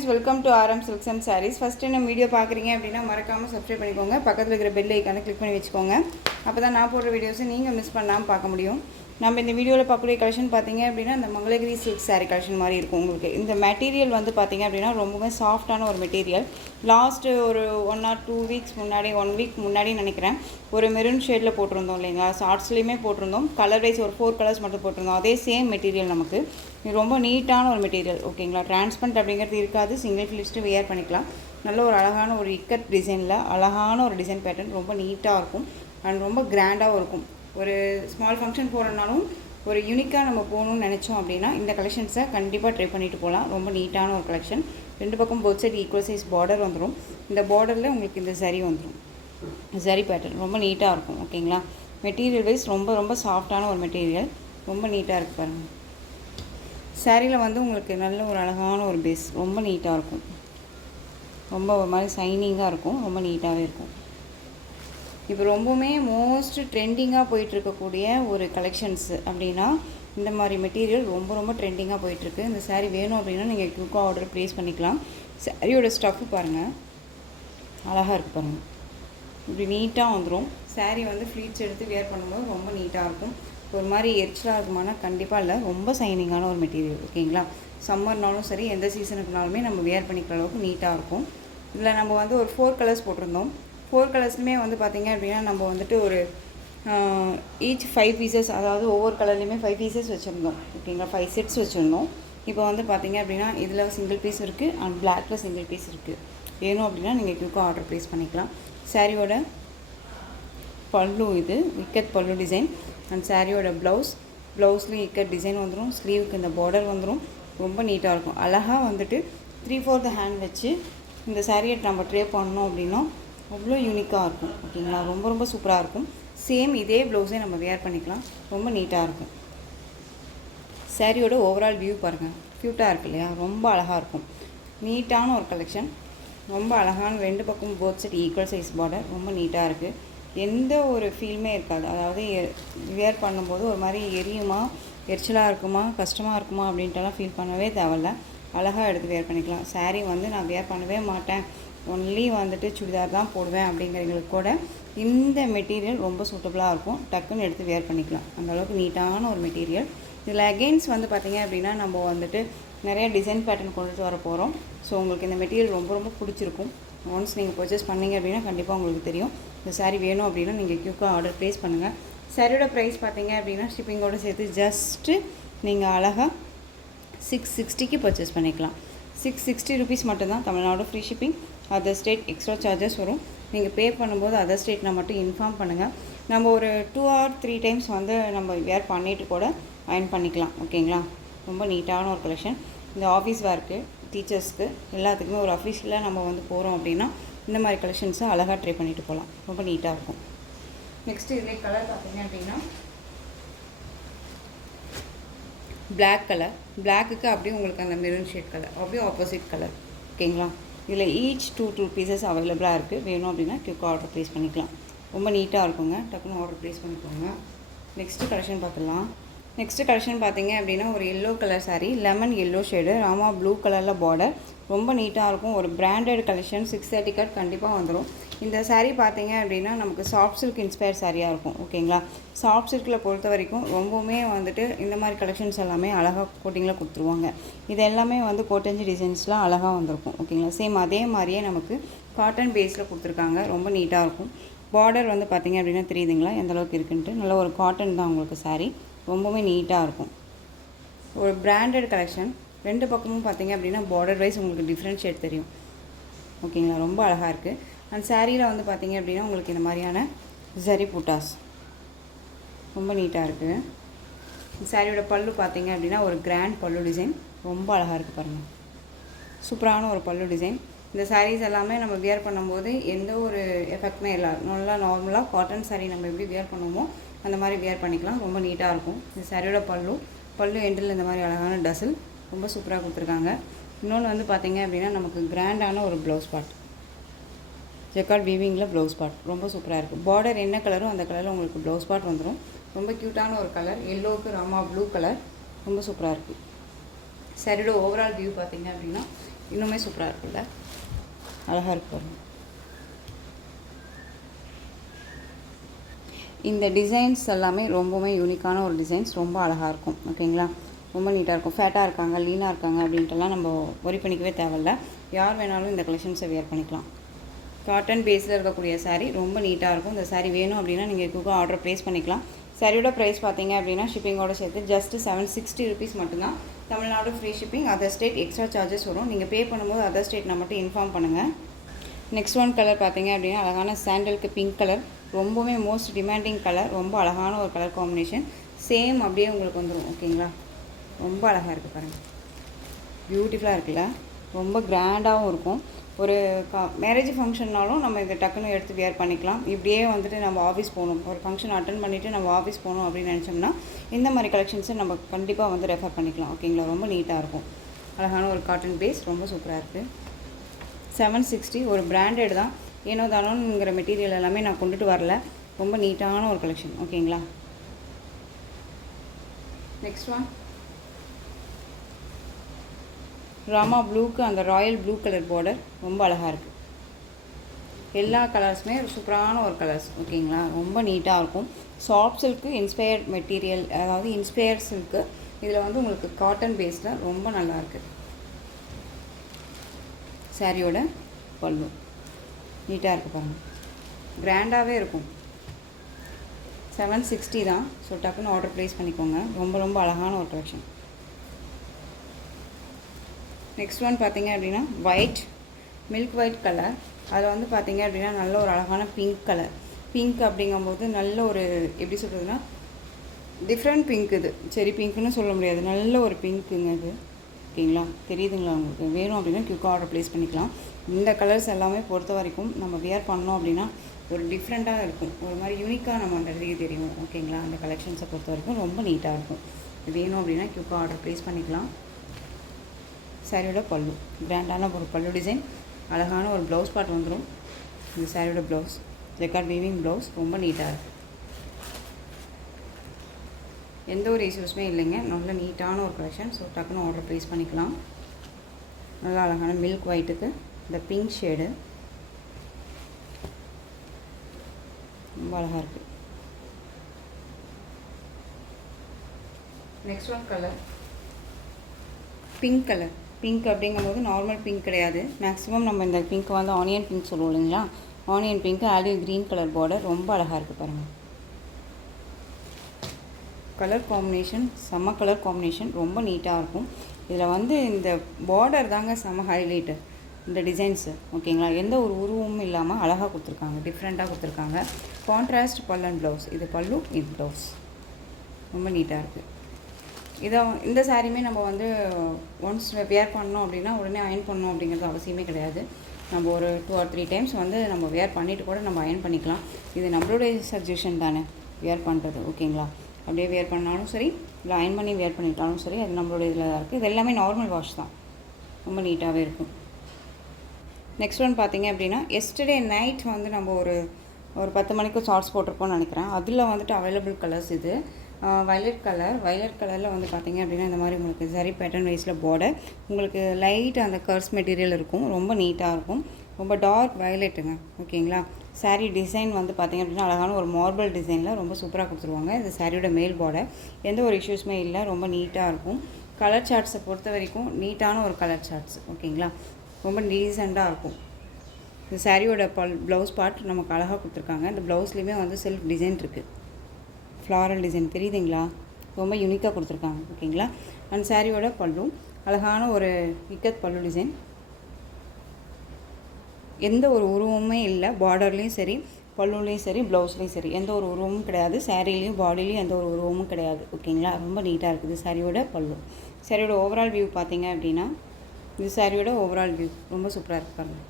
Friends, welcome to RM Silks and sarees. First நம்ம video பார்க்குறீங்க அப்படின்னா மறக்காமல் சப்ஸ்கிரைப் பண்ணிக்கோங்க. பக்கத்தில் இருக்கிற பெல் ஐக்கானை கிளிக் பண்ணி வச்சுக்கோங்க. அப்போ தான் நான் போடுற வீடியோஸை நீங்கள் மிஸ் பண்ணாமல் பார்க்க முடியும். நம்ம இந்த வீடியோவில் பார்க்கக்கூடிய கலெக்ஷன் பார்த்தீங்க அப்படின்னா இந்த மங்களகிரி சில்க் சாரீ கலெக்ஷன் மாதிரி இருக்கும். உங்களுக்கு இந்த மெட்டீரியல் வந்து பார்த்தீங்க அப்படின்னா ரொம்பவே சாஃப்டான ஒரு மெட்டீரியல். லாஸ்ட்டு ஒரு 1 or 2 வீக்ஸ் முன்னாடி 1 வீக் முன்னாடி நினைக்கிறேன் ஒரு மெரூன் ஷேடில் போட்டிருந்தோம் இல்லைங்களா. ஷார்ட்ஸ்லேயுமே போட்டிருந்தோம். கலர் வைஸ் ஒரு 4 கலர்ஸ் மட்டும் போட்டிருந்தோம். அதே சேம் மெட்டீரியல் நமக்கு இது ரொம்ப நீட்டான ஒரு மெட்டீரியல். ஓகேங்களா. டிரான்ஸ்பரண்ட் அப்படிங்கிறது இருக்காது. சிங்கிள் ஃபிலிஸ்ட்டு வியர் பண்ணிக்கலாம். நல்ல ஒரு அழகான ஒரு இக்கட் டிசைனில் அழகான ஒரு டிசைன் பேட்டர்ன் ரொம்ப நீட்டாக இருக்கும் அண்ட் ரொம்ப கிராண்டாகவும் இருக்கும். ஒரு ஸ்மால் ஃபங்க்ஷன் போகிறனாலும் ஒரு யூனிக்காக நம்ம போகணும்னு நினச்சோம் அப்படின்னா இந்த கலெக்ஷன்ஸை கண்டிப்பாக ட்ரை பண்ணிட்டு போகலாம். ரொம்ப நீட்டான ஒரு கலெக்ஷன். 2 பக்கம் both side equal size border வந்துடும். இந்த பார்டரில் உங்களுக்கு இந்த சரி வந்துடும். சரி பேட்டர்ன் ரொம்ப நீட்டாக இருக்கும். ஓகேங்களா. மெட்டீரியல் வைஸ் ரொம்ப ரொம்ப சாஃப்டான ஒரு மெட்டீரியல். ரொம்ப நீட்டாக இருக்குது பாருங்கள். சாரியில் வந்து உங்களுக்கு நல்ல ஒரு அழகான ஒரு பேஸ் ரொம்ப நீட்டாக இருக்கும். ரொம்ப ஒரு மாதிரி சைனிங்காக இருக்கும். ரொம்ப நீட்டாகவே இருக்கும். இப்போ ரொம்பவுமே மோஸ்ட் ட்ரெண்டிங்காக போயிட்டுருக்கக்கூடிய ஒரு கலெக்ஷன்ஸ் அப்படின்னா இந்த மாதிரி மெட்டீரியல் ரொம்ப ரொம்ப ட்ரெண்டிங்காக போயிட்டுருக்கு. இந்த சாரீ வேணும் அப்படின்னா நீங்கள் குயிக்காக ஆர்டர் ப்ளேஸ் பண்ணிக்கலாம். சாரியோட ஸ்டஃப்பு பாருங்கள், அழகாக இருக்குது பாருங்கள். இப்படி நீட்டாக வந்துடும். சாரீ வந்து ஃப்ளீட்ஸ் எடுத்து வேர் பண்ணும்போது ரொம்ப நீட்டாக இருக்கும். ஒரு மாதிரி எரிச்சலாக இருக்குமானா கண்டிப்பாக இல்லை. ரொம்ப சைனிங்கான ஒரு மெட்டீரியல். ஓகேங்களா. சம்மர்னாலும் சரி எந்த சீசனுக்குனாலுமே நம்ம வேர் பண்ணிக்கிற அளவுக்கு நீட்டாக இருக்கும். இதில் நம்ம வந்து ஒரு 4 கலர்ஸ் போட்டிருந்தோம். 4 கலர்ஸுமே வந்து பார்த்திங்க அப்படின்னா நம்ம வந்துட்டு ஒரு ஈச் 5 பீசஸ், அதாவது ஒவ்வொரு கலர்லேயுமே 5 பீசஸ் வச்சுருந்தோம். ஓகேங்களா. 5 செட்ஸ் வச்சுருந்தோம். இப்போ வந்து பார்த்திங்க அப்படின்னா இதில் சிங்கிள் பீஸ் இருக்குது அண்ட் பிளாக்கில் சிங்கிள் பீஸ் இருக்குது. வேணும் அப்படின்னா நீங்கள் குயிக்காக ஆர்டர் ப்ளேஸ் பண்ணிக்கலாம். சாரியோட பல்லு இது இக்கட் பல்லு டிசைன் அண்ட் சாரியோட ப்ளவுஸ்லேயும் இக்கட் டிசைன் வந்துடும். ஸ்லீவுக்கு இந்த பார்டர் வந்துடும். ரொம்ப நீட்டாக இருக்கும். அழகாக வந்துட்டு 3/4 ஹேண்ட் வச்சு இந்த சாரியை நம்ம ட்ரே பண்ணோம் அப்படின்னா அவ்வளோ யூனிக்காக இருக்கும். ஓகேங்களா. ரொம்ப ரொம்ப சூப்பராக இருக்கும். சேம் இதே ப்ளவுஸே நம்ம வேர் பண்ணிக்கலாம். ரொம்ப நீட்டாக இருக்கும். சாரியோட ஓவரால் வியூ பாருங்கள், க்யூட்டாக இருக்கு இல்லையா. ரொம்ப அழகாக இருக்கும். நீட்டான ஒரு கலெக்ஷன். ரொம்ப அழகான 2 பக்கம் both side equal size border. ரொம்ப நீட்டாக இருக்குது. எந்த ஒரு ஃபீலுமே இருக்காது. அதாவது வேர் பண்ணும்போது ஒரு மாதிரி எரியுமா, எரிச்சலாக இருக்குமா, கஷ்டமாக இருக்குமா அப்படின்ட்டுலாம் ஃபீல் பண்ணவே தேவையில்ல. அழகாக எடுத்து வேர் பண்ணிக்கலாம். சாரீ வந்து நான் வேர் பண்ணவே மாட்டேன், ஒன்லி வந்துட்டு சுடிதார் தான் போடுவேன் அப்படிங்கிறவங்களுக்கு கூட இந்த மெட்டீரியல் ரொம்ப சூட்டபுளாக இருக்கும். டக்குன்னு எடுத்து வேர் பண்ணிக்கலாம். அந்தளவுக்கு நீட்டான ஒரு மெட்டீரியல். இதில் அகெயின்ஸ் வந்து பார்த்திங்க அப்படின்னா நம்ம வந்துட்டு நிறைய டிசைன் பேட்டர்ன் கொண்டுட்டு வர போகிறோம். ஸோ உங்களுக்கு இந்த மெட்டீரியல் ரொம்ப ரொம்ப பிடிச்சிருக்கும். ஒன்ஸ் நீங்கள் பர்ச்சேஸ் பண்ணிங்க அப்படின்னா கண்டிப்பாக உங்களுக்கு தெரியும். இந்த சாரீ வேணும் அப்படின்னா நீங்கள் குயிக்காக ஆர்டர் ப்ளேஸ் பண்ணுங்கள். சாரியோட ப்ரைஸ் பார்த்தீங்க அப்படின்னா ஷிப்பிங்கோடு சேர்த்து ஜஸ்ட்டு நீங்கள் அழகாக 660க்கு பர்ச்சேஸ் பண்ணிக்கலாம். 660 rupees மட்டும்தான். Tamil Nadu free shipping. Other state extra charges வரும். நீங்கள் பே பண்ணும்போது அதர் ஸ்டேட்னா மட்டும் இன்ஃபார்ம் பண்ணுங்கள். நம்ம ஒரு 2 or 3 டைம்ஸ் வந்து நம்ம வேர் பண்ணிவிட்டு கூட அயர்ன் பண்ணிக்கலாம். ஓகேங்களா. ரொம்ப நீட்டான ஒரு கலெக்ஷன். இந்த ஆஃபீஸ் ஒர்க்கு, டீச்சர்ஸ்க்கு எல்லாத்துக்குமே ஒரு அஃபீஷியலாக நம்ம வந்து போகிறோம் அப்படின்னா இந்த மாதிரி கலெக்ஷன்ஸை அழகாக ட்ரை பண்ணிட்டு போகலாம். ரொம்ப நீட்டாக இருக்கும். நெக்ஸ்ட்டு இதே கலர் பார்த்தீங்க அப்படின்னா பிளாக் கலர். பிளாக்குக்கு அப்படியே உங்களுக்கு அந்த மெரூன் ஷேட் கலர் அப்படியே ஆப்போசிட் கலர். ஓகேங்களா. இதில் ஈச் 2 பீசஸ் அவைலபிளாக இருக்குது. வேணும் அப்படின்னா குயிக்காக ஆர்டர் ப்ளேஸ் பண்ணிக்கலாம். ரொம்ப நீட்டாக இருக்குங்க. டக்குன்னு ஆர்டர் ப்ளேஸ் பண்ணிக்கோங்க. நெக்ஸ்ட்டு கலெக்ஷன் பார்த்துடலாம். நெக்ஸ்ட்டு கலெக்ஷன் பார்த்தீங்க அப்படின்னா ஒரு yellow colour sari, lemon yellow shade, Rama blue கலரில் பார்டர். ரொம்ப நீட்டாக இருக்கும். ஒரு பிராண்டட் கலெக்ஷன். 630 கட் கண்டிப்பாக வந்துடும். இந்த சாரீ பார்த்தீங்க அப்படின்னா நமக்கு சாஃப்ட் சில்க் இன்ஸ்பயர் சாரியாக இருக்கும். ஓகேங்களா. சாஃப்ட் சில்கில் பொறுத்த வரைக்கும் ரொம்பவுமே வந்துட்டு இந்த மாதிரி கலெக்ஷன்ஸ் எல்லாமே அழகாக கோட்டிங்கில் கொடுத்துருவாங்க. இது எல்லாமே வந்து கோட்டஞ்சி டிசைன்ஸ்லாம் அழகாக வந்திருக்கும். ஓகேங்களா. சேம் அதே மாதிரியே நமக்கு காட்டன் பேஸில் கொடுத்துருக்காங்க. ரொம்ப நீட்டாக இருக்கும். பார்டர் வந்து பார்த்திங்க அப்படின்னா தெரியுதுங்களா எந்தளவுக்கு இருக்குன்ட்டு. நல்ல ஒரு காட்டன் தான் உங்களுக்கு சாரீ. ரொம்பவே நீட்டாக இருக்கும். ஒரு பிராண்டட் கலெக்ஷன். 2 பக்கமும் பார்த்திங்க அப்படின்னா பார்டர் வைஸ் உங்களுக்கு டிஃப்ரெண்ட் ஷேட் தெரியும். ஓகேங்களா. ரொம்ப அழகாக இருக்குது. அண்ட் சாரியில் வந்து பார்த்திங்க அப்படின்னா உங்களுக்கு இந்த மாதிரியான ஜரி புட்டாஸ் ரொம்ப நீட்டாக இருக்குது. சாரியோட பல்லு பார்த்திங்க அப்படின்னா ஒரு கிராண்ட் பல்லு டிசைன். ரொம்ப அழகாக இருக்குது பாருங்கள். சூப்பரான ஒரு பல்லு டிசைன். இந்த சாரீஸ் எல்லாமே நம்ம வியர் பண்ணும்போது எந்த ஒரு எஃபெக்ட்டுமே இல்லை. நல்லா நார்மலாக காட்டன் சாரீ நம்ம எப்படி வியர் பண்ணுவோமோ அந்த மாதிரி வியர் பண்ணிக்கலாம். ரொம்ப நீட்டாக இருக்கும். இந்த சாரியோட பல்லு எண்டில் இந்த மாதிரி அழகான டசில் ரொம்ப சூப்பராக கொடுத்துருக்காங்க. இன்னொன்று வந்து பார்த்திங்க அப்படின்னா நமக்கு கிராண்டான ஒரு ப்ளவுஸ் பார்ட், ஜெக்கார்ட் வீவிங்கில் ப்ளவுஸ் பார்ட் ரொம்ப சூப்பராக இருக்குது. பார்டர் என்ன கலரோ அந்த கலரில் உங்களுக்கு ப்ளவுஸ் பார்ட் வந்துடும். ரொம்ப க்யூட்டான ஒரு கலர். எல்லோவுக்கு ராமா ப்ளூ கலர். ரொம்ப சூப்பராக இருக்குது. சாரியோட ஓவரால் வியூ பார்த்திங்க அப்படின்னா இன்னுமே சூப்பராக இருக்குல்ல, அழகாக இருக்கு பாருங்க. இந்த டிசைன்ஸ் எல்லாமே ரொம்பவுமே யூனிக்கான ஒரு டிசைன்ஸ், ரொம்ப அழகாக இருக்கும். ஓகேங்களா, ரொம்ப நீட்டாக இருக்கும். ஃபேட்டாக இருக்காங்க, லீனாக இருக்காங்க அப்படின்ட்டுலாம் நம்ம ஒரி பண்ணிக்கவே தேவையில்ல. யார் வேணாலும் இந்த கலெக்ஷன்ஸை வியர் பண்ணிக்கலாம். காட்டன் பேஸில் இருக்கக்கூடிய சாரீ ரொம்ப நீட்டாக இருக்கும். இந்த சாரீ வேணும் அப்படின்னா நீங்கள் குக்கா ஆர்டர் ப்ளேஸ் பண்ணிக்கலாம். சாரியோட ப்ரைஸ் பார்த்தீங்க அப்படின்னா ஷிப்பிங்கோட சேர்த்து ஜஸ்ட் 760 rupees மட்டும்தான். Tamil Nadu free shipping, other state extra charges வரும். நீங்கள் பே பண்ணும்போது அதர் ஸ்டேட் நான் மட்டும் இன்ஃபார்ம் பண்ணுங்கள். நெக்ஸ்ட் ஒன் கலர் பார்த்தீங்க அப்படின்னா அழகான சாண்டலுக்கு பிங்க் கலர், ரொம்பவே மோஸ்ட் டிமாண்டிங் கலர், ரொம்ப அழகான ஒரு கலர் காம்பினேஷன். சேம் அப்படியே உங்களுக்கு வந்துடும். ஓகேங்களா, ரொம்ப அழகாக இருக்குது பாருங்கள், பியூட்டிஃபுல்லாக இருக்குல்ல, ரொம்ப கிராண்டாகவும் இருக்கும். ஒரு மேரேஜ் ஃபங்க்ஷன்னாலும் நம்ம இதை டக்குன்னு எடுத்து வியர் பண்ணிக்கலாம். இப்படியே வந்துட்டு நம்ம ஆஃபீஸ் போகணும், ஒரு ஃபங்க்ஷன் அட்டன் பண்ணிவிட்டு நம்ம ஆஃபீஸ் போகணும் அப்படின்னு நினச்சோம்னா இந்த மாதிரி கலெக்ஷன்ஸை நம்ம கண்டிப்பாக வந்து ரெஃபர் பண்ணிக்கலாம். ஓகேங்களா, ரொம்ப நீட்டாக இருக்கும். அழகான ஒரு காட்டன் பேஸ், ரொம்ப சூப்பராக இருக்குது. 760 ஒரு பிராண்டட் தான், ஏனோ தானோங்கிற மெட்டீரியல் எல்லாமே நான் கொண்டுட்டு வரல. ரொம்ப நீட்டான ஒரு கலெக்ஷன். ஓகேங்களா, நெக்ஸ்ட் ஒன் ராமா ப்ளூக்கு அந்த ராயல் ப்ளூ கலர் பார்டர், ரொம்ப அழகாக இருக்குது. எல்லா கலர்ஸுமே சூப்பரான ஒரு கலர்ஸ். ஓகேங்களா, ரொம்ப நீட்டாக இருக்கும். சாஃப்ட் சில்க்கு இன்ஸ்பயர்ட் மெட்டீரியல், அதாவது இன்ஸ்பயர்ட் சில்க்கு. இதில் வந்து உங்களுக்கு காட்டன் பேஸில் ரொம்ப நல்லாயிருக்கு. சாரியோட பல்லு நீட்டாக இருக்குது பாருங்கள், கிராண்டாகவே இருக்கும். 760 தான். ஸோ டக்குன்னு ஆர்டர் ப்ளேஸ் பண்ணிக்கோங்க. ரொம்ப ரொம்ப அழகான ஒரு கலெக்ஷன். நெக்ஸ்ட் ஒன் பார்த்தீங்க அப்படின்னா ஒயிட், மில்க் ஒயிட் கலர். அதில் வந்து பார்த்தீங்க அப்படின்னா நல்ல ஒரு அழகான பிங்க் கலர். பிங்க் அப்படிங்கும்போது நல்ல ஒரு எப்படி சொல்கிறதுனா டிஃப்ரெண்ட் பிங்க். இது சரி பிங்க்குன்னு சொல்ல முடியாது, நல்ல ஒரு பிங்க்குங்க இது. ஓகேங்களா, தெரியுதுங்களா உங்களுக்கு? வேணும் அப்படின்னா குயிக்காக ஆர்டர் ப்ளேஸ் பண்ணிக்கலாம். இந்த கலர்ஸ் எல்லாமே பொறுத்த வரைக்கும் நம்ம வியர் பண்ணோம் அப்படின்னா ஒரு டிஃப்ரெண்ட்டாக இருக்கும், ஒரு மாதிரி யூனிக்காக நம்ம அந்த இடத்துக்கு தெரியும். ஓகேங்களா, அந்த கலெக்ஷன்ஸை பொறுத்த வரைக்கும் ரொம்ப நீட்டாக இருக்கும். வேணும் அப்படின்னா குயிக்காக ஆர்டர் ப்ளேஸ் பண்ணிக்கலாம். சாரியோட பல்லு கிராண்டான ஒரு பல்லு டிசைன், அழகான ஒரு ப்ளவுஸ் பார்ட் வந்துடும். இந்த சாரியோட ப்ளவுஸ் ஜெக்கார்ட் வீவிங் ப்ளவுஸ், ரொம்ப நீட்டாக இருக்குது. எந்த ஒரு இஷ்யூஸுமே இல்லைங்க, நல்ல நீட்டான ஒரு கலெக்ஷன். ஸோ டக்குன்னு ஆர்டர் ப்ளேஸ் பண்ணிக்கலாம். நல்லா அழகான மில்க் ஒயிட்டுக்கு இந்த பிங்க் ஷேடு ரொம்ப அழகாக இருக்குது. Next one colour pink colour. Pink அப்படிங்கும்போது நார்மல் பிங்க் கிடையாது, மேக்ஸிமம் நம்ம இந்த பிங்க் வந்து ஆனியன் பிங்க் சொல்லுவோம் இல்லைங்களா, onion pink olive green colour border, ரொம்ப அழகாக இருக்குது பாருங்கள். கலர் காம்பினேஷன் செம்ம கலர் காம்பினேஷன், ரொம்ப நீட்டாக இருக்கும். இதில் வந்து இந்த பார்டர் தாங்க செம்ம ஹைலைட்டு, இந்த டிசைன்ஸு. ஓகேங்களா, எந்த ஒரு உருவமும் இல்லாமல் அழகாக கொடுத்துருக்காங்க, டிஃப்ரெண்ட்டாக கொடுத்துருக்காங்க. கான்ட்ராஸ்ட் பல்லு அண்ட் ப்ளவுஸ், இது பல்லு இது ப்ளவுஸ், ரொம்ப நீட்டாக இருக்குது. இந்த சாரியுமே நம்ம வந்து ஒன்ஸ் வேர் பண்ணோம் அப்படின்னா உடனே அயன் பண்ணோம் அப்படிங்கிறது அவசியமே கிடையாது. நம்ம ஒரு 2 or 3 டைம்ஸ் வந்து நம்ம வேர் பண்ணிவிட்டு கூட நம்ம அயன் பண்ணிக்கலாம். இது நம்மளுடைய சஜஷன் தானே வேர் பண்ணுறது. ஓகேங்களா, அப்படியே வேர் பண்ணாலும் சரி, இல்லை அயன் பண்ணி வேர் பண்ணிட்டாலும் சரி, அது நம்மளோட இதில் தான் இருக்குது. இது எல்லாமே நார்மல் வாஷ் தான், ரொம்ப நீட்டாகவே இருக்கும். நெக்ஸ்ட் ஒன் பார்த்தீங்க அப்படின்னா எஸ்டர்டே நைட் வந்து நம்ம ஒரு 10 மணிக்கு ஷார்ட்ஸ் போட்டிருப்போம்னு நினைக்கிறேன். அதில் வந்துட்டு அவைலபிள் கலர்ஸ் இது. வயலட் கலரில் வந்து பார்த்தீங்க அப்படின்னா இந்த மாதிரி உங்களுக்கு சரி பேட்டர்ன் வைஸில் பார்டர், உங்களுக்கு லைட் அந்த கர்ஸ் மெட்டீரியல் இருக்கும், ரொம்ப நீட்டாக இருக்கும். ரொம்ப டார்க் வயலட்டுங்க. ஓகேங்களா, சாரீ டிசைன் வந்து பார்த்திங்க அப்படின்னா அழகான ஒரு மார்பிள் டிசைனில் ரொம்ப சூப்பராக கொடுத்துருவாங்க. இது சாரியோட மேல் பார்டர், எந்த ஒரு இஷ்யூஸுமே இல்லை, ரொம்ப நீட்டாக இருக்கும். கலர் சார்ட்ஸை பொறுத்த வரைக்கும் நீட்டான ஒரு கலர் சார்ட்ஸ். ஓகேங்களா, ரொம்ப டீசெண்டாக இருக்கும். இந்த சாரியோட ப்ளவுஸ் பார்ட் நமக்கு அழகாக கொடுத்துருக்காங்க. இந்த ப்ளவுஸ்லேயுமே வந்து செல்ஃப் டிசைன் இருக்குது, ஃப்ளாரல் டிசைன் தெரியுதுங்களா, ரொம்ப யூனிக்காக கொடுத்துருக்காங்க. ஓகேங்களா, அந்த சாரியோட பல்லு அழகான ஒரு இக்கத் பல்லு டிசைன், எந்த ஒரு உருவமுமே இல்லை. பார்டர்லேயும் சரி, பல்லுலேயும் சரி, ப்ளவுஸ்லேயும் சரி, எந்த ஒரு உருவமும் கிடையாது. சாரிலையும் பாடிலையும் எந்த ஒரு உருவமும் கிடையாது. ஓகேங்களா, ரொம்ப நீட்டாக இருக்குது சாரியோட பல்லு. சாரியோட ஓவரால் வியூ பார்த்தீங்க அப்படின்னா இது சாரியோட ஓவரால் வியூ ரொம்ப சூப்பராக இருக்குது பாருங்கள்.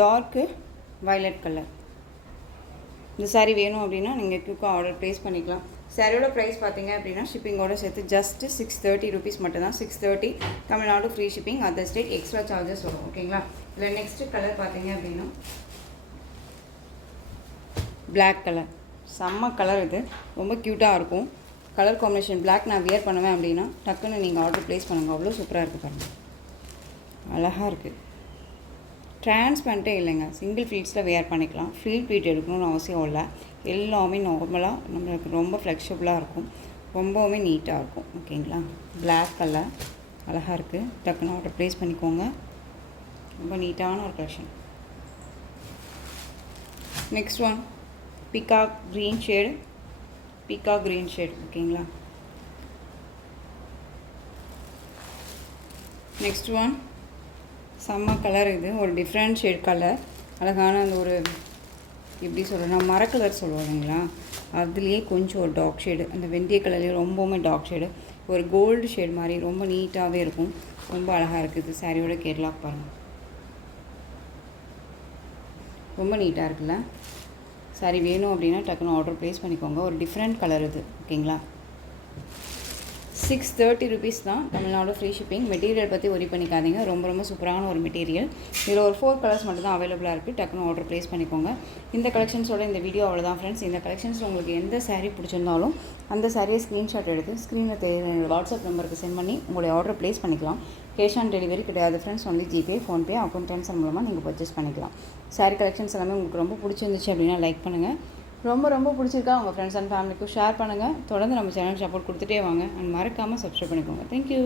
Dark violet colour. இந்த சாரீ வேணும் அப்படின்னா நீங்கள் குயிக்காக ஆர்டர் ப்ளேஸ் பண்ணிக்கலாம். சாரியோட ப்ரைஸ் பார்த்தீங்க அப்படின்னா ஷிப்பிங்கோட சேர்த்து ஜஸ்ட்டு 630 rupees மட்டும்தான். 630 Tamil Nadu free shipping, other state extra charges வரும். ஓகேங்களா, இல்லை நெக்ஸ்ட்டு கலர் பார்த்தீங்க அப்படின்னா பிளாக் கலர். செம்ம கலர், இது ரொம்ப க்யூட்டாக இருக்கும். கலர் காம்பினேஷன் பிளாக் நான் வியர் பண்ணுவேன் அப்படின்னா டக்குன்னு நீங்கள் ஆர்டர் ப்ளேஸ் பண்ணுங்கள், அவ்வளோ சூப்பராக இருக்குது பாருங்கள். அழகாக இருக்குது. டிரான்ஸ்பரண்ட்டே இல்லைங்க, சிங்கிள் ஃப்ளீட்ஸில் வேர் பண்ணிக்கலாம். ஃப்ளீட் பீட் எடுக்கணும்னு அவசியம் இல்லை. எல்லாமே நார்மலாக நம்மளுக்கு ரொம்ப ஃப்ளெக்சிபிளாக இருக்கும், ரொம்பவுமே நீட்டாக இருக்கும். ஓகேங்களா, பிளாக் கலர் அழகாக இருக்குது. டக்குன்னு ஆர்டர் ப்ளேஸ் பண்ணிக்கோங்க. ரொம்ப நீட்டான ஒரு collection. Next one peacock green shade. Peacock green shade. ஓகேங்களா, நெக்ஸ்ட் ஒன் செம்ம கலர். இது ஒரு டிஃப்ரெண்ட் ஷேட் கலர். அழகான அந்த ஒரு எப்படி சொல்கிறேன்னா மர கலர் சொல்லுவோம் இல்லைங்களா, அதுலேயே கொஞ்சம் ஒரு டார்க் ஷேடு, அந்த வெந்தய கலர்லேயே ரொம்பவுமே டார்க் ஷேடு, ஒரு கோல்டு ஷேட் மாதிரி ரொம்ப நீட்டாகவே இருக்கும். ரொம்ப அழகாக இருக்குது. சாரியோட கேட்லாக் பாருங்கள், ரொம்ப நீட்டாக இருக்குல்ல. சாரி வேணும் அப்படின்னா டக்குன்னு ஆர்டர் ப்ளேஸ் பண்ணிக்கோங்க. ஒரு டிஃப்ரெண்ட் கலர் இது. ஓகேங்களா, 630 rupees தான், தமிழ்நாடு ஃப்ரீ ஷிப்பிங். மெட்டீரியல் பற்றி ஒரி பண்ணிக்காதீங்க, ரொம்ப ரொம்ப சூப்பரான ஒரு மெட்டீரியல். இதில் ஒரு 4 கலர்ஸ் மட்டும் தான் அவைலபிளாக இருக்குது. டக்குன்னு ஆர்டர் ப்ளேஸ் பண்ணிக்கோங்க. இந்த கலெக்ஷன்ஸோட இந்த வீடியோ அவ்வளோதான் ஃப்ரெண்ட்ஸ். இந்த கலெக்ஷன்ஸில் உங்களுக்கு எந்த சாரீ பிடிச்சிருந்தாலும் அந்த சாரியை ஸ்க்ரீன்ஷாட் எடுத்து ஸ்க்ரீனில் தெரியுற என்னோடய வாட்ஸ்அப் நம்பருக்கு சென்ட் பண்ணி உங்களுடைய ஆர்டர் ப்ளேஸ் பண்ணிக்கலாம். கேஷ் ஆன் டெலிவரி கிடையாது friends, only GPay, PhonePe, account transfer மூலமாக நீங்கள் பர்ச்சேஸ் பண்ணிக்கலாம். சாரீ கலெக்ஷன்ஸ் எல்லாமே உங்களுக்கு ரொம்ப பிடிச்சிருந்துச்சு அப்படின்னா லைக் பண்ணுங்கள். ரொம்ப பிடிச்சிருக்கா உங்கள் ஃப்ரெண்ட்ஸ் அண்ட் ஃபேமிலிக்கும் ஷேர் பண்ணுங்கள். தொடர்ந்து நம்ம சேனல் சப்போர்ட் கொடுத்துட்டே வாங்க. அண்ட் மறக்காமல் சப்ஸ்கிரைப் பண்ணிக்கோங்க. தேங்க்யூ.